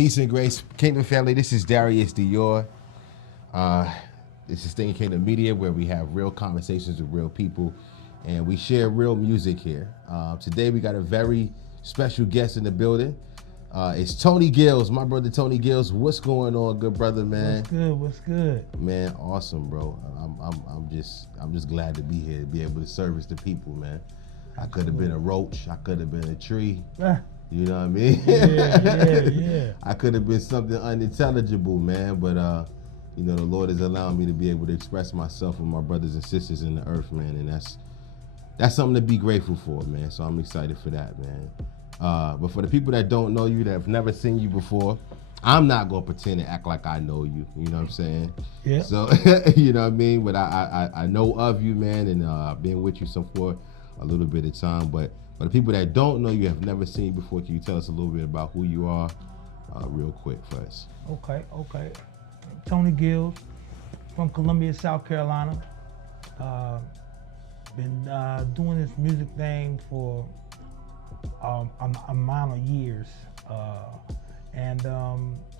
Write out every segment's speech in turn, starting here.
Peace and grace, Kingdom family. This is Darius Dior. This is Thinking Kingdom Media, where we have real conversations with real people, and we share real music here. Today we got a very special guest in the building. It's Tony Gillz, my brother Tony Gillz. What's going on, good brother, man? What's good? What's good? Man, awesome, bro. I'm just glad to be here, to be able to service the people, man. I could have been a roach. I could have been a tree. You know what I mean? Yeah. I could have been something unintelligible, man, but you know, the Lord has allowed me to be able to express myself with my brothers and sisters in the earth, man, and that's something to be grateful for, man. So I'm excited for that, man. But for the people that don't know you, that have never seen you before, I'm not gonna pretend to act like I know you. You know what I'm saying? Yeah. So you know what I mean? But I know of you, man, and I've been with you for a little bit of time. But for the people that don't know you, have never seen you before, can you tell us a little bit about who you are, real quick for us? Okay. Tony Gillz from Columbia, South Carolina. Been doing this music thing for a amount of years.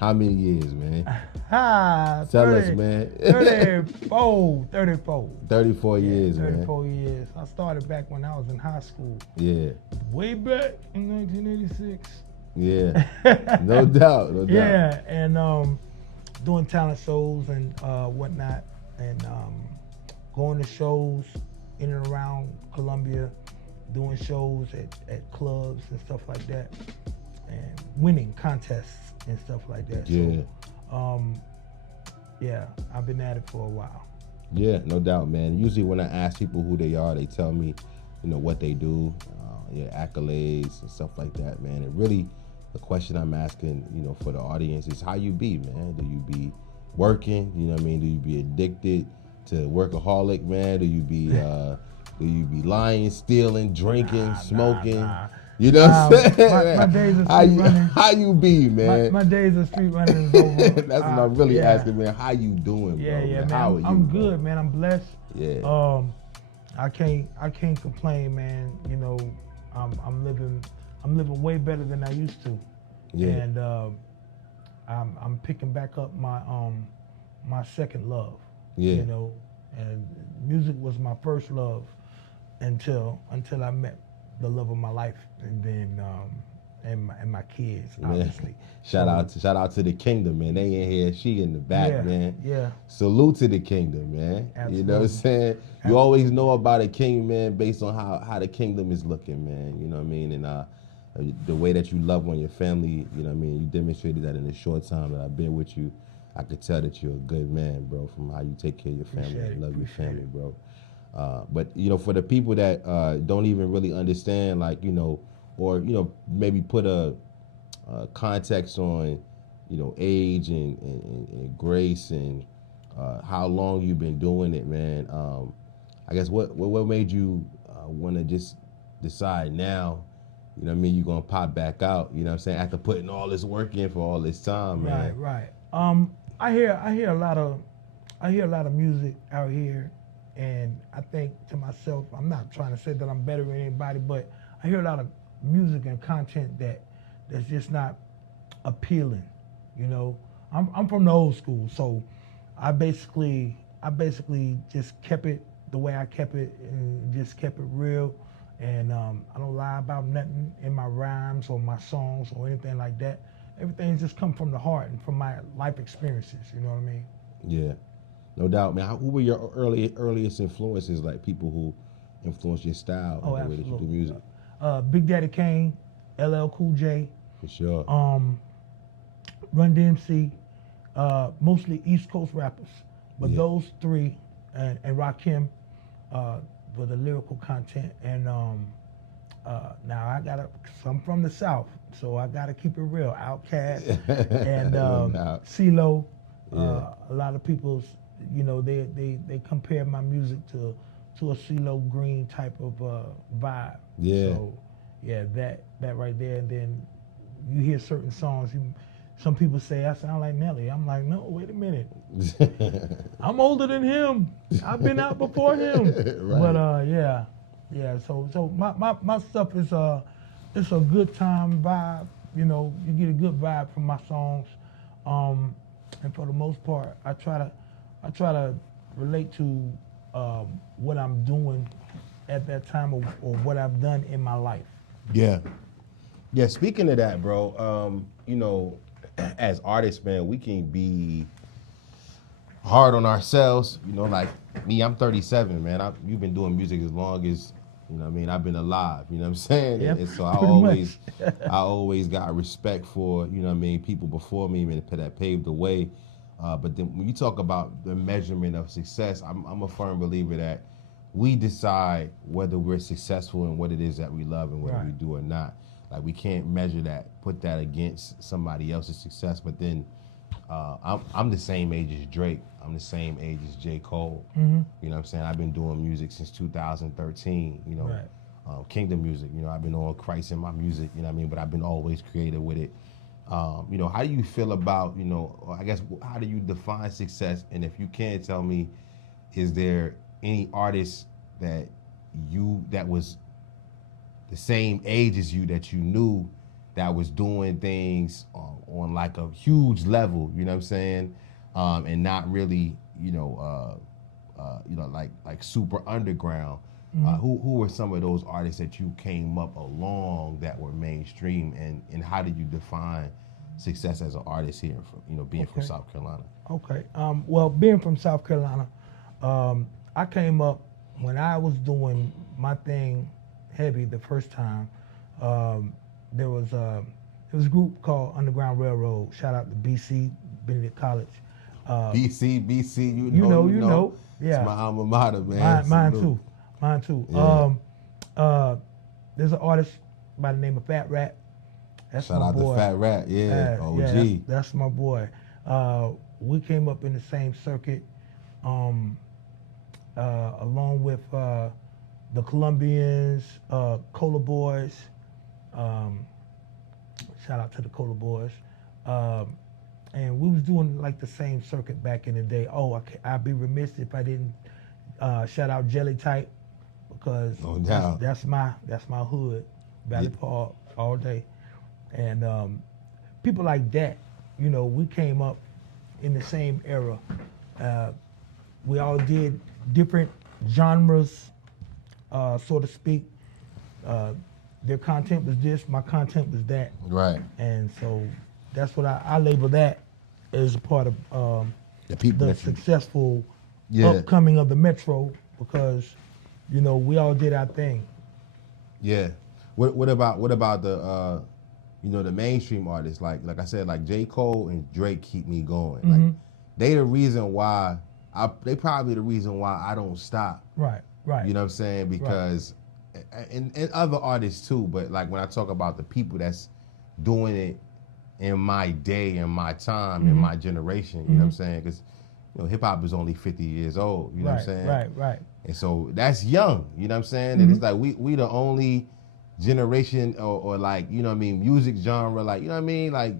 How many years, man? Tell us, man. 34 years, man. 34 years. I started back when I was in high school. Yeah. Way back in 1986. Yeah. No doubt. Yeah, and doing talent shows and whatnot, and going to shows in and around Columbia, doing shows at clubs and stuff like that, and winning contests and stuff like that. Yeah. So, yeah, I've been at it for a while. Yeah, no doubt, man. Usually when I ask people who they are, they tell me, you know, what they do, accolades and stuff like that, man. And really, the question I'm asking, you know, for the audience is how you be, man. Do you be working? You know what I mean? Do you be addicted to workaholic, man? Do you be lying, stealing, drinking, smoking? Nah. You know what I'm saying? My days of street running. How you be, man? My days of street running is over. That's what I'm really asking, man. How you doing, bro? Yeah, man. man. How are you, I'm bro? good, man. I'm blessed. Yeah. I can't complain, man. You know, I'm living way better than I used to. Yeah. And I'm picking back up my my second love. Yeah. You know, and music was my first love until I met the love of my life, and then and my kids, obviously. Shout out to the kingdom, man. They in here, she in the back, man. Yeah. Salute to the kingdom, man. Absolutely. You know what I'm saying? You always know about a king, man, based on how the kingdom is looking, man. You know what I mean? And the way that you love on your family, you know what I mean? You demonstrated that in the short time that I've been with you. I could tell that you're a good man, bro, from how you take care of your family and love your family, bro. But, you know, for the people that don't even really understand, like, you know, or, you know, maybe put a context on, you know, age and grace and how long you've been doing it, man. I guess what made you want to just decide now, you know what I mean, you're going to pop back out, you know what I'm saying, after putting all this work in for all this time, man. Right. I hear a lot of music out here, and I think to myself, I'm not trying to say that I'm better than anybody, but I hear a lot of music and content that's just not appealing. You know, I'm from the old school, so I basically just kept it the way I kept it, and just kept it real. And I don't lie about nothing in my rhymes or my songs or anything like that. Everything just come from the heart and from my life experiences. You know what I mean? Yeah, no doubt, man. Who were your earliest influences, like people who influenced your style and the way that you do music? Big Daddy Kane, LL Cool J. For sure. Run DMC, mostly East Coast rappers. But those three, and Rakim, for the lyrical content. And now I'm from the South, so I gotta keep it real. Outkast and CeeLo. A lot of people, you know, they compare my music to a CeeLo Green type of vibe. Yeah. So yeah, that right there. And then you hear certain songs. Some people say I sound like Nelly. I'm like, no, wait a minute. I'm older than him. I've been out before him. Right. But yeah. So my stuff is it's a good time vibe You know, you get a good vibe from my songs, and for the most part, I try to relate to what I'm doing at that time or what I've done in my life. Yeah. Yeah, speaking of that, bro, you know, as artists, man, we can be hard on ourselves. You know, like me, I'm 37, man. You've been doing music as long as, you know what I mean, I've been alive, you know what I'm saying? Yeah, And so pretty much. I always got respect for, you know what I mean, people before me and that paved the way. But then when you talk about the measurement of success, I'm a firm believer that we decide whether we're successful in what it is that we love and whether Right. we do or not. Like we can't measure that, put that against somebody else's success. But then I'm the same age as Drake. I'm the same age as J. Cole. Mm-hmm. You know what I'm saying? I've been doing music since 2013, you know, Right. Kingdom music. You know, I've been on Christ in my music, you know what I mean? But I've been always creative with it. You know, how do you feel about, you know, or I guess, how do you define success? And if you can tell me, is there any artist that was the same age as you that you knew that was doing things on like a huge level, you know what I'm saying, and not really, like super underground. Who were some of those artists that you came up along that were mainstream, and how did you define success as an artist here, from, you know, being from Okay. South Carolina? Okay. Well, being from South Carolina, I came up when I was doing my thing heavy the first time. There was a group called Underground Railroad. Shout out to BC Benedict College. BC, You know. It's Yeah. my alma mater, man. Mine Salute. too. Mine too. Yeah. There's an artist by the name of Fat Rat. That's Shout my out boy. to Fat Rat, yeah, OG. Yeah, that's my boy. We came up in the same circuit, along with the Colombians, Cola Boys. Shout out to the Cola Boys. And we was doing like the same circuit back in the day. Oh, I'd be remiss if I didn't shout out Jelly Type, because No doubt. that's my hood, Valley Park all day. And people like that, you know, we came up in the same era. We all did different genres, so to speak. Their content was this, my content was that. Right. And so that's what I label that as a part of The people the that you, successful Yeah. upcoming of the Metro, because, you know, we all did our thing. yeah. What about the you know, the mainstream artists, like I said, like J. Cole and Drake keep me going. Like they the reason why they probably the reason why I don't stop. Right. You know what I'm saying? Because and other artists too, but like when I talk about the people that's doing it in my day, in my time, in my generation, you know what I'm saying? Because, you know, hip hop is only 50 years old, you know what I'm saying? Right. And so that's young, you know what I'm saying? And it's like we the only generation or like, you know what I mean, music genre, like, you know what I mean? Like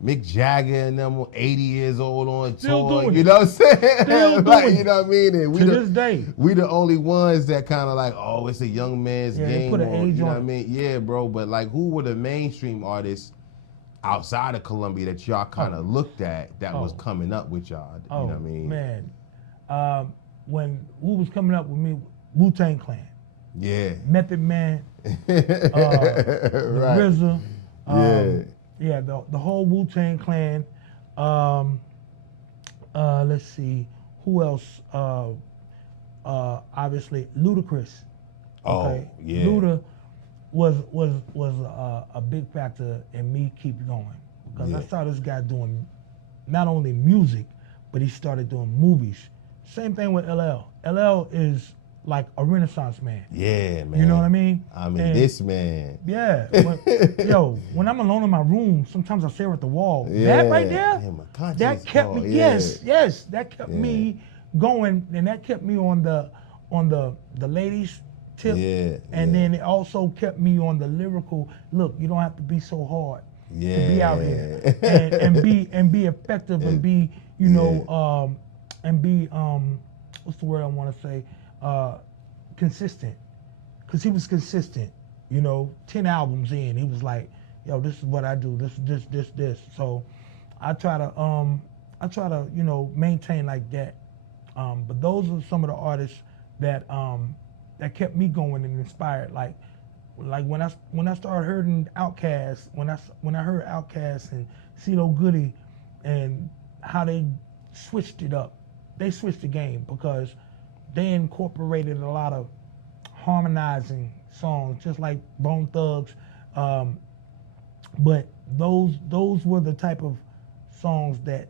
Mick Jagger and them 80 years old on Still tour, doing you it. know what I'm saying? Still Like, doing you know what I mean? And To this day. we the only ones that kind of like, oh, it's a young man's Yeah, they game. put an Or, age you know on what I mean? Yeah, bro. But like, who were the mainstream artists outside of Columbia that y'all kind of looked at that was coming up with y'all? You know what I mean? Man. When who was coming up with me, Wu-Tang Clan, Yeah. Method Man, Right. RZA, Yeah. the whole Wu-Tang Clan. Let's see, who else? Obviously, Ludacris. Oh, yeah. Luda was a big factor in me keep going, because I Yeah. saw this guy doing not only music, but he started doing movies. Same thing with LL. LL is like a Renaissance man. Yeah, man. You know what I mean? I mean, And- this man. Yeah. When I'm alone in my room, sometimes I stare at the wall. Yeah. That right there, Yeah, my conscience that kept me. ball, yeah. Yes, that kept me going, and that kept me on the ladies tip. Yeah, And yeah. then it also kept me on the lyrical. Look, you don't have to be so hard to be out here and be effective and be, you know, and be what's the word I want to say? Consistent. Because he was consistent. You know, 10 albums in, he was like, yo, this is what I do. This. So I try to maintain like that. But those are some of the artists that that kept me going and inspired. Like when I started hearing Outkast, when I heard Outkast and CeeLo Goody, and how they switched it up. They switched the game because they incorporated a lot of harmonizing songs, just like Bone Thugs. But those were the type of songs that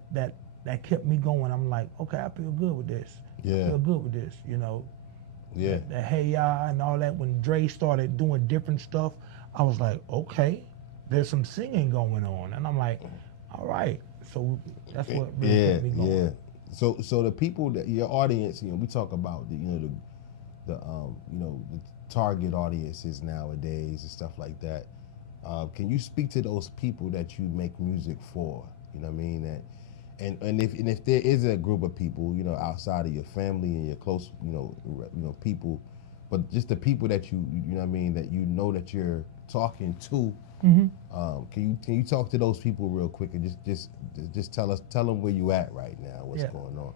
kept me going. I'm like, okay, I feel good with this. Yeah. I feel good with this, Yeah. The Hey Ya and all that. When Dre started doing different stuff, I was like, okay, there's some singing going on, and I'm like, all right. So that's what really kept me going. Yeah. So the people that your audience, we talk about the target audiences nowadays and stuff like that. Can you speak to those people that you make music for? You know what I mean? And if there is a group of people, outside of your family and your close, people, but just the people that you know what I mean, that that you're talking to. Mm-hmm. Can you talk to those people real quick and just tell them where you at right now, what's going on?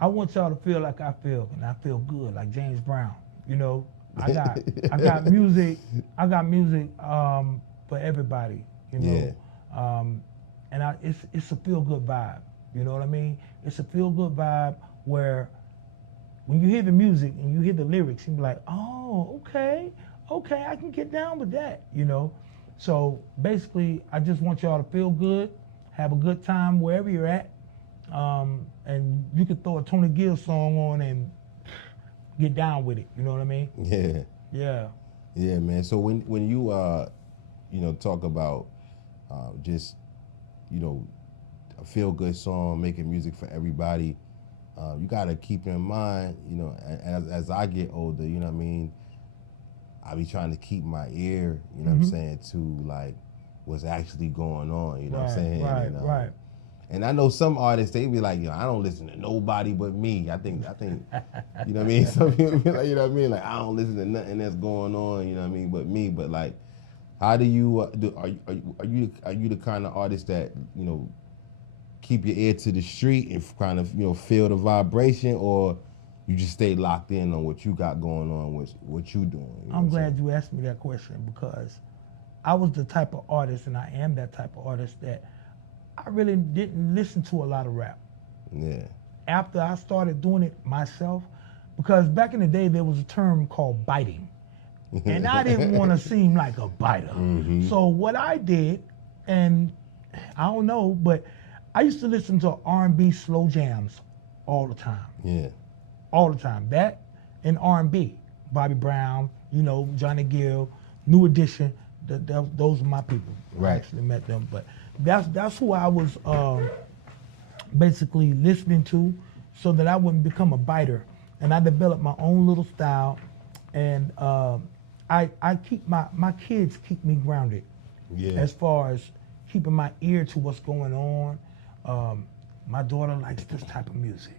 I want y'all to feel like I feel, and I feel good, like James Brown. I got music. I got music for everybody. Yeah. And it's a feel good vibe. You know what I mean? It's a feel good vibe where when you hear the music and you hear the lyrics, you be like, oh, okay, I can get down with that. So basically, I just want y'all to feel good, have a good time wherever you're at, and you could throw a Tony Gillz song on and get down with it. You know what I mean? Yeah. Yeah. Yeah, man. So when you talk about just a feel good song, making music for everybody, you got to keep in mind, as I get older, you know what I mean, I be trying to keep my ear, you know what I'm saying, to like what's actually going on, you know what I'm saying? Right. And I know some artists, they be like, I don't listen to nobody but me. I think, you know what I mean? Some people be like, you know what I mean? Like, I don't listen to nothing that's going on, you know what I mean, but me. But like, how do you are you the kind of artist that keep your ear to the street and kind of feel the vibration, or you just stay locked in on what you got going on with what you doing? I'm glad you asked me that question, because I was the type of artist, and I am that type of artist, that I really didn't listen to a lot of rap. Yeah. After I started doing it myself, because back in the day there was a term called biting, and I didn't want to seem like a biter. So what I did, and I don't know, but I used to listen to R&B slow jams all the time. Yeah. All the time. That and R&B. Bobby Brown, Johnny Gill, New Edition. Those are my people. Right. I actually met them, but that's who I was basically listening to, so that I wouldn't become a biter. And I developed my own little style, and I keep my kids keep me grounded. Yeah. As far as keeping my ear to what's going on. My daughter likes this type of music.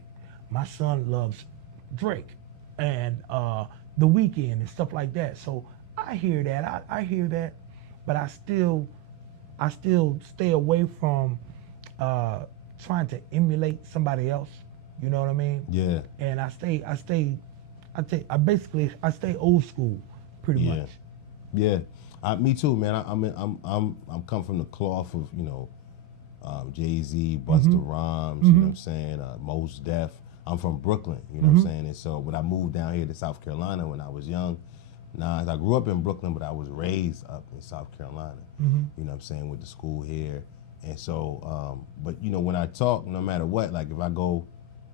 My son loves Drake and The Weeknd and stuff like that. So I hear that. I hear that, but I still stay away from trying to emulate somebody else. You know what I mean? Yeah. And I stay old school pretty much. Yeah. Me too, man. I'm come from the cloth of Jay-Z, Busta Rhymes, you know what I'm saying, Mos Def. I'm from Brooklyn, you know what I'm saying? And so when I moved down here to South Carolina when I was young, I grew up in Brooklyn, but I was raised up in South Carolina, you know what I'm saying, with the school here. And so, but when I talk, no matter what, like if I go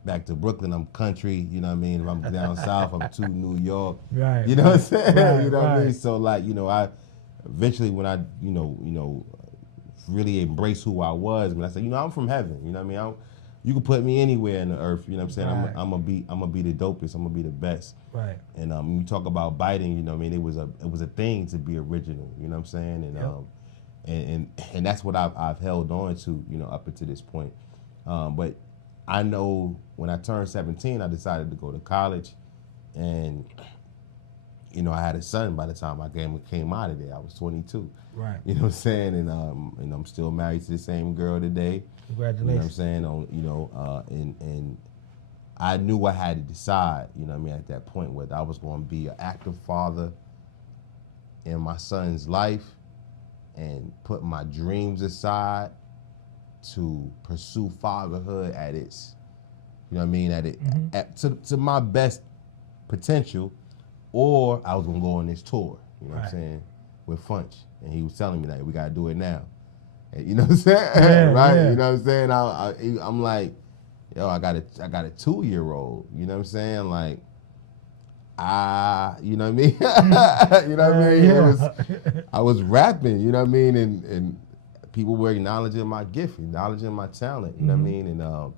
back to Brooklyn, I'm country, you know what I mean? If I'm down south, I'm to New York, Right. you know what I'm saying? Right, you know what I mean? right. So like, I eventually when I, really embrace who I was, when I say, I'm from heaven, you know what I mean? You can put me anywhere in the earth, you know what I'm saying? Right. I'm gonna be the dopest, I'm gonna be the best. Right. And when you talk about biting, you know what I mean, it was a thing to be original, you know what I'm saying? And and that's what I've held on to, up until this point. But I know when I turned 17, I decided to go to college, and you know, I had a son by the time I came out of there. I was 22. Right. You know what I'm saying? And I'm still married to the same girl today. Congratulations. You know what I'm saying? And I knew I had to decide, you know what I mean, at that point, whether I was going to be an active father in my son's life and put my dreams aside to pursue fatherhood at its, you know what I mean, to my best potential, or I was gonna go on this tour, you know what I'm saying, with Funch. And he was telling me that we gotta do it now. And, you know what I'm saying? Yeah, right? yeah. You know what I'm saying? I'm like, yo, I got a 2-year-old, you know what I'm saying? Like, you know what I mean? You know what I mean? Yeah. I was rapping, you know what I mean? And people were acknowledging my gift, acknowledging my talent, you know what I mean? And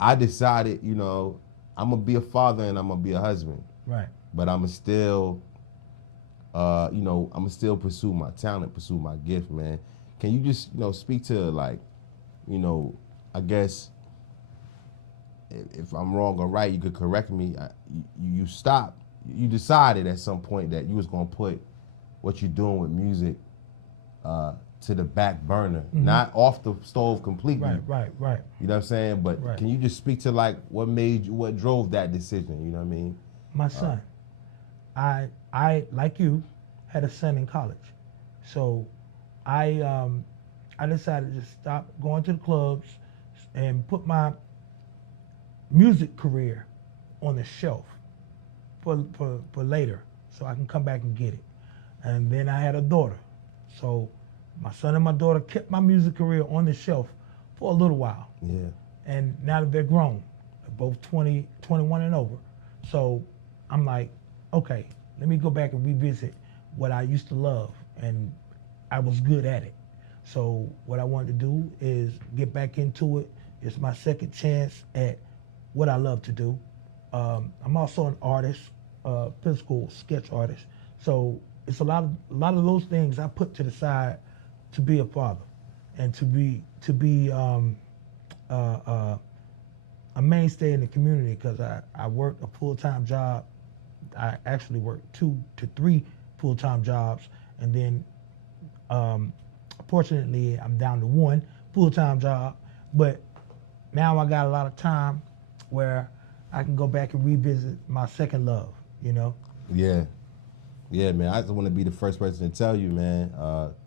I decided, you know, I'm gonna be a father and I'm gonna be a husband. Right. But I'm still, you know, I'm gonna still pursue my talent, pursue my gift, man. Can you just, you know, speak to, like, you know, I guess if I'm wrong or right, you could correct me. You stopped. You decided at some point that you was gonna put what you're doing with music to the back burner, not off the stove completely. Right. You know what I'm saying? But can you just speak to, like, what drove that decision? You know what I mean? My son. I like you, had a son in college, so I decided to stop going to the clubs and put my music career on the shelf for later, so I can come back and get it. And then I had a daughter, so my son and my daughter kept my music career on the shelf for a little while. Yeah. And now that they're grown, they're both 20, 21 and over, so I'm like, okay, let me go back and revisit what I used to love, and I was good at it. So what I wanted to do is get back into it. It's my second chance at what I love to do. I'm also an artist, physical sketch artist. So it's a lot of those things I put to the side to be a father and to be a mainstay in the community, because I work a full-time job. I actually work 2 to 3 full-time jobs, and then fortunately I'm down to 1 full-time job. But now I got a lot of time where I can go back and revisit my second love, you know? Yeah, man. I just want to be the first person to tell you, man,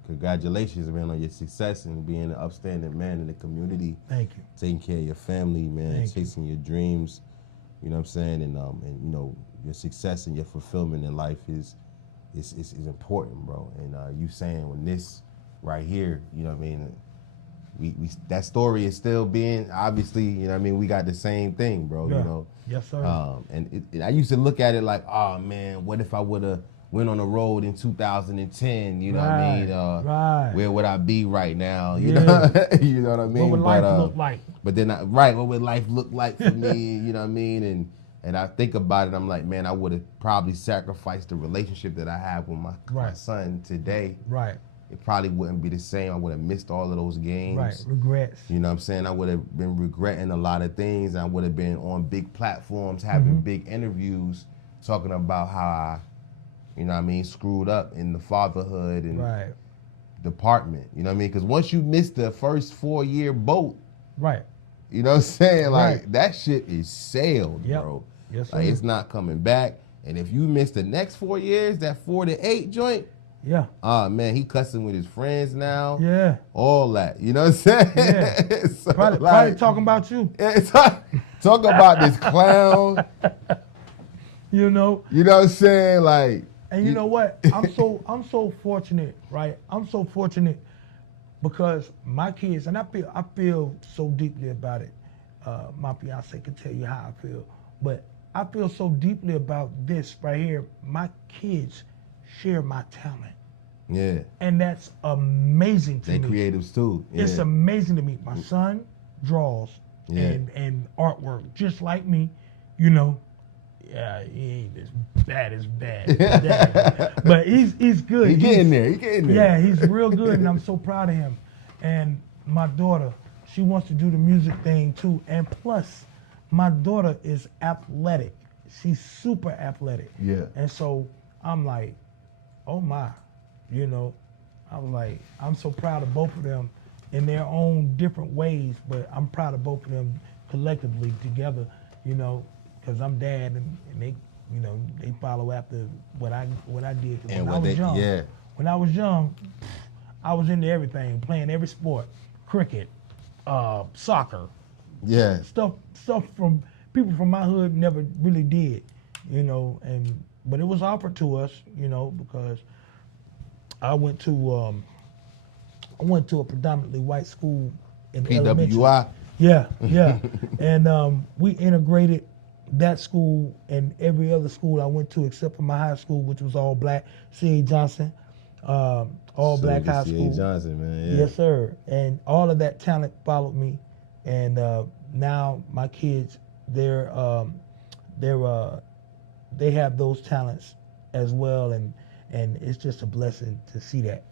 congratulations, man, on your success and being an upstanding man in the community. Thank you. Taking care of your family, man, chasing your dreams. You know what I'm saying? And you know, your success and your fulfillment in life is important, bro. And you saying when this right here, you know what I mean, we that story is still being, obviously, you know what I mean, we got the same thing, bro. Yeah. You know. Yes, sir. And I used to look at it like, oh man, what if I would have went on the road in 2010? You know what I mean? Where would I be right now? You know, you know what I mean? What would life look like? But then, what would life look like for me? You know what I mean? And I think about it, I'm like, man, I would have probably sacrificed the relationship that I have with my son today. Right. It probably wouldn't be the same. I would have missed all of those games. Right, regrets. You know what I'm saying? I would have been regretting a lot of things. I would have been on big platforms, having big interviews, talking about how I, you know what I mean, screwed up in the fatherhood and department. You know what I mean? Because once you miss the first 4-year boat, you know what I'm saying? Like, that shit is sailed, bro. Yes, like, it's not coming back. And if you miss the next 4 years, that 4 to 8 joint, man, he cussing with his friends now. Yeah. All that. You know what I'm saying? Yeah. So, probably talking about you. Yeah, talk about this clown. You know? You know what I'm saying? Like, and you know what? I'm so fortunate, right? I'm so fortunate because my kids, and I feel so deeply about it. My fiance can tell you how I feel, but I feel so deeply about this right here. My kids share my talent. Yeah. And that's amazing to me. They creatives too. Yeah. It's amazing to me. My son draws and artwork just like me, you know. Yeah, he ain't as bad as bad. But he's good. He getting there. Yeah, he's real good, and I'm so proud of him. And my daughter, she wants to do the music thing too. And plus, my daughter is athletic. She's super athletic. Yeah. And so I'm like, oh my, you know, I was like, I'm so proud of both of them in their own different ways, but I'm proud of both of them collectively together, you know, because I'm dad and they, you know, they follow after what I did. 'Cause And when I was young, yeah, when I was young, I was into everything, playing every sport, cricket, soccer, yeah, stuff from people from my hood never really did, you know, but it was offered to us, you know, because I went to a predominantly white school in elementary. PWI. Yeah, yeah, and we integrated that school and every other school I went to except for my high school, which was all black. C.A. Johnson, all black high C.A. school. Johnson, man. Yeah. Yes, sir. And all of that talent followed me, and now my kids, they have those talents as well, and it's just a blessing to see that,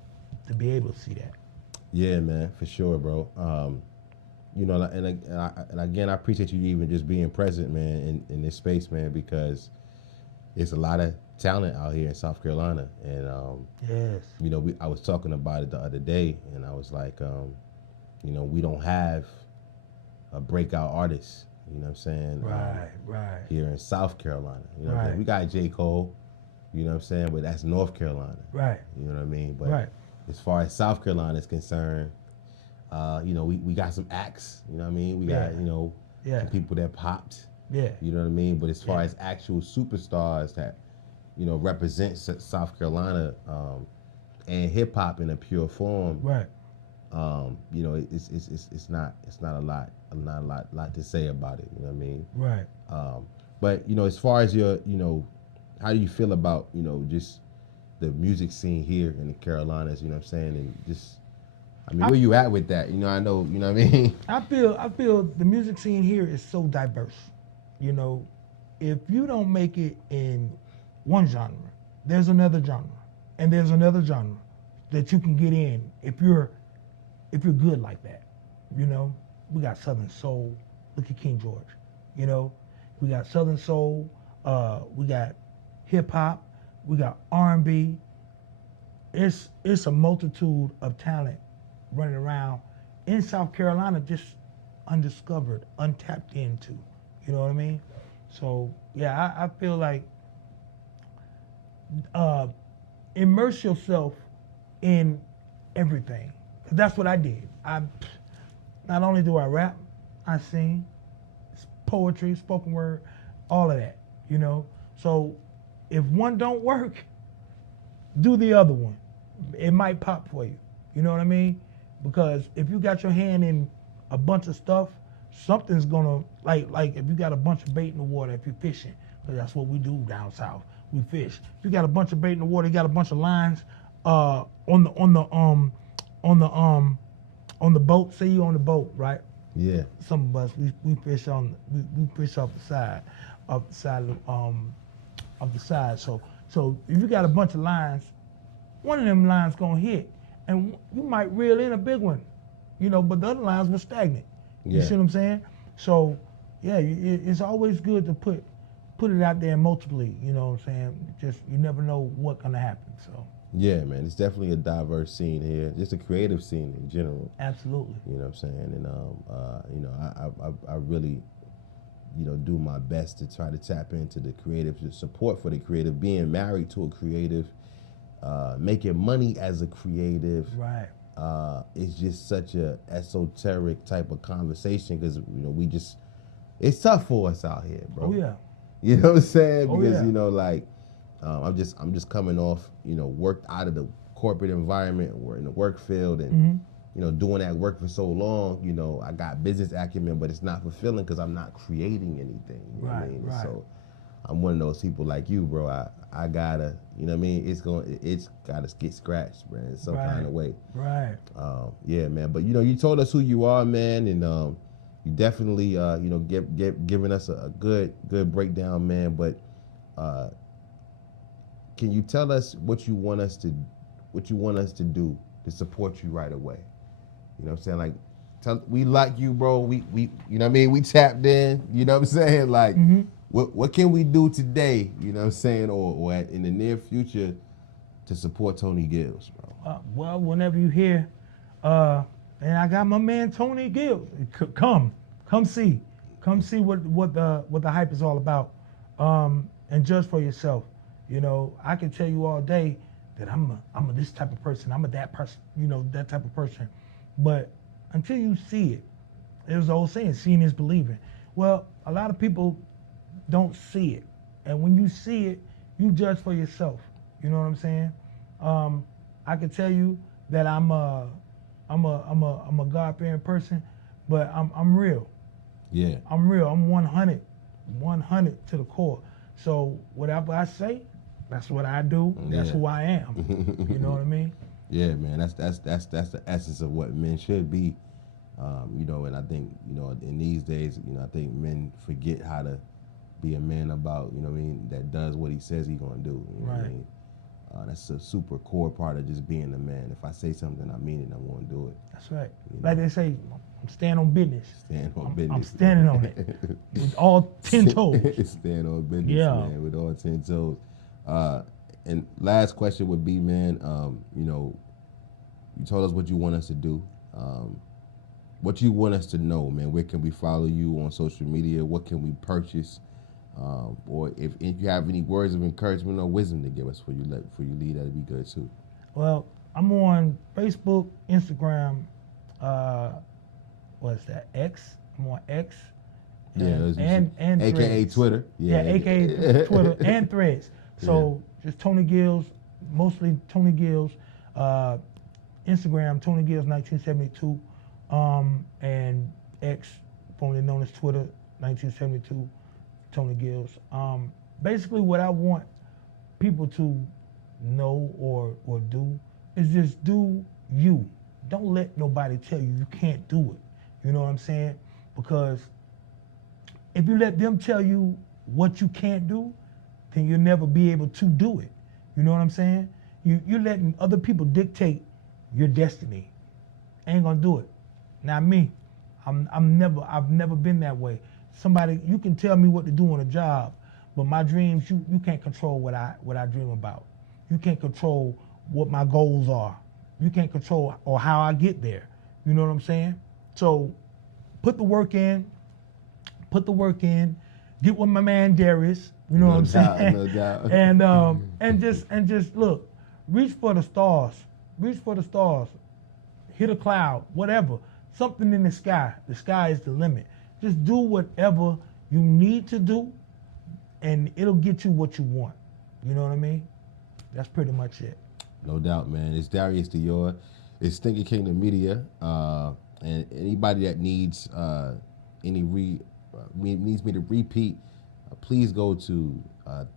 to be able to see that. Yeah, man, for sure, bro. You know, and again, I appreciate you even just being present, man, in this space, man, because it's a lot of talent out here in South Carolina, and Yes. you know, I was talking about it the other day, and I was like, you know, we don't have a breakout artist, you know what I'm saying? Right. Here in South Carolina, you know, Right. we got J. Cole, you know what I'm saying, but that's North Carolina, Right. you know what I mean? But Right. as far as South Carolina is concerned, you know, we got some acts, you know what I mean? We got, Yeah. you know, Yeah. some people that popped, Yeah. you know what I mean? But as far Yeah. as actual superstars that, you know, represent South Carolina and hip hop in a pure form, Right. you know, it's not a lot to say about it, you know what I mean? Right. But you know, as far as your, you know, how do you feel about, you know, just the music scene here in the Carolinas, you know what I'm saying? And just, I mean, where you at with that? You know, I know, you know what I mean? I feel the music scene here is so diverse. You know, if you don't make it in one genre, there's another genre, and there's another genre that you can get in if you're good like that. You know, we got Southern Soul. Look at King George. You know, we got Southern Soul. We got hip hop. We got R&B. It's a multitude of talent running around in South Carolina, just undiscovered, untapped into. You know what I mean? So yeah, I feel like immerse yourself in everything. 'Cause that's what I did. Not only do I rap, I sing, poetry, spoken word, all of that. You know. So if one don't work, do the other one. It might pop for you. You know what I mean? Because if you got your hand in a bunch of stuff, something's gonna like if you got a bunch of bait in the water, if you're fishing, because that's what we do down south. We fish. If you got a bunch of bait in the water, you got a bunch of lines on the boat. Say you on the boat, right? Yeah. Some of us we fish we fish off the side of the side. So if you got a bunch of lines, one of them lines gonna hit, and you might reel in a big one, you know, but the other lines were stagnant. You Yeah. see what I'm saying? So yeah, it's always good to put it out there multiply. You know what I'm saying? Just you never know what's gonna happen. So Yeah, man, it's definitely a diverse scene here, just a creative scene in general. absolutely. You know what I'm saying? And you know, I really, you know, do my best to try to tap into the creative, the support for the creative, being married to a creative, making money as a creative. Right. It's just such a esoteric type of conversation because you know it's tough for us out here, bro. Oh yeah. You know what I'm saying? Oh, Because yeah. you know, like I'm just coming off, you know, worked out of the corporate environment, or in the work field, and you know, doing that work for so long. You know, I got business acumen, but it's not fulfilling because I'm not creating anything. You know what I mean? Right. So I'm one of those people like you, bro. I gotta, you know what I mean? It's gotta get scratched, man, in some kind of way. Right. Yeah, man. But you know, you told us who you are, man, and you definitely, you know, giving us a good breakdown, man. But can you tell us what you want us to do to support you right away? You know what I'm saying? Like, we like you, bro. We you know what I mean? We tapped in. You know what I'm saying? Like, what can we do today? You know what I'm saying, or in the near future to support Tony Gillz, bro? Well, whenever you hear, and I got my man Tony Gillz. Come see what the hype is all about, and judge for yourself. You know, I can tell you all day that I'm a this type of person, I'm a that person, you know, that type of person. But until you see it, there's the old saying, seeing is believing. Well, a lot of people don't see it, and when you see it, you judge for yourself. You know what I'm saying? I can tell you that I'm a God-fearing person, but I'm real. Yeah. I'm real. I'm 100 to the core. So whatever I say, that's what I do. That's who I am. You know what I mean? Yeah, man. That's the essence of what men should be. You know, and I think, you know, in these days, you know, I think men forget how to be a man about, you know what I mean, that does what he says he's gonna do. You know what I mean? That's a super core part of just being a man. If I say something, I mean it. I'm gonna do it. That's right. You Like know? they say, I'm standing on business. Stand on business. I'm standing on it with all 10 toes. Stand on business, man, with all 10 toes. And last question would be, man, you know, you told us what you want us to do. What you want us to know, man. Where can we follow you on social media? What can we purchase? Or if you have any words of encouragement or wisdom to give us for you lead, that'd be good too. Well, I'm on Facebook, Instagram, what's that? X. I'm on X. And AKA Threads. Twitter. Yeah, AKA Twitter and Threads. So just Tony Gillz, mostly Tony Gillz. Instagram, Tony Gillz 1972. And X, formerly known as Twitter, 1972, Tony Gillz. Basically what I want people to know or do is just do you. Don't let nobody tell you you can't do it. You know what I'm saying? Because if you let them tell you what you can't do, then you'll never be able to do it. You know what I'm saying? You're letting other people dictate your destiny. Ain't gonna do it. Not me. I've never been that way. Somebody, you can tell me what to do on a job, but my dreams, you can't control what I dream about. You can't control what my goals are. You can't control or how I get there. You know what I'm saying? So put the work in. Get with my man Darius. You know what I'm saying? No doubt. And just look, reach for the stars. Reach for the stars. Hit a cloud, whatever. Something in the sky. The sky is the limit. Just do whatever you need to do, and it'll get you what you want. You know what I mean? That's pretty much it. No doubt, man. It's Darius Dior. It's Thinking Kingdom Media. And anybody that needs needs me to repeat, please go to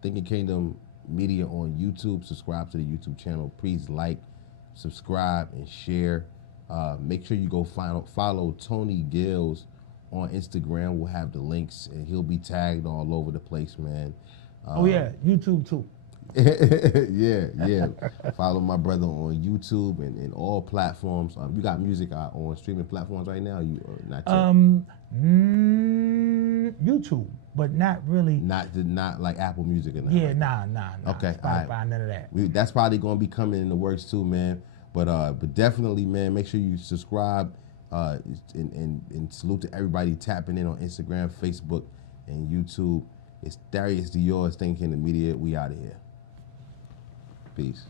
Thinking Kingdom Media on YouTube. Subscribe to the YouTube channel. Please like, subscribe, and share. Make sure you go follow Tony Gillz on Instagram. We'll have the links, and he'll be tagged all over the place, man. Oh yeah, YouTube too. yeah. Follow my brother on YouTube and all platforms. You got music out on streaming platforms right now? You not yet? YouTube, but not really. Not like Apple Music and that. Yeah, right? Nah. Okay, Spotify, right. none of that. That's probably gonna be coming in the works too, man. But definitely, man, make sure you subscribe. And salute to everybody tapping in on Instagram, Facebook, and YouTube. It's Darius Dior, Thinking the Media. We out of here. Peace.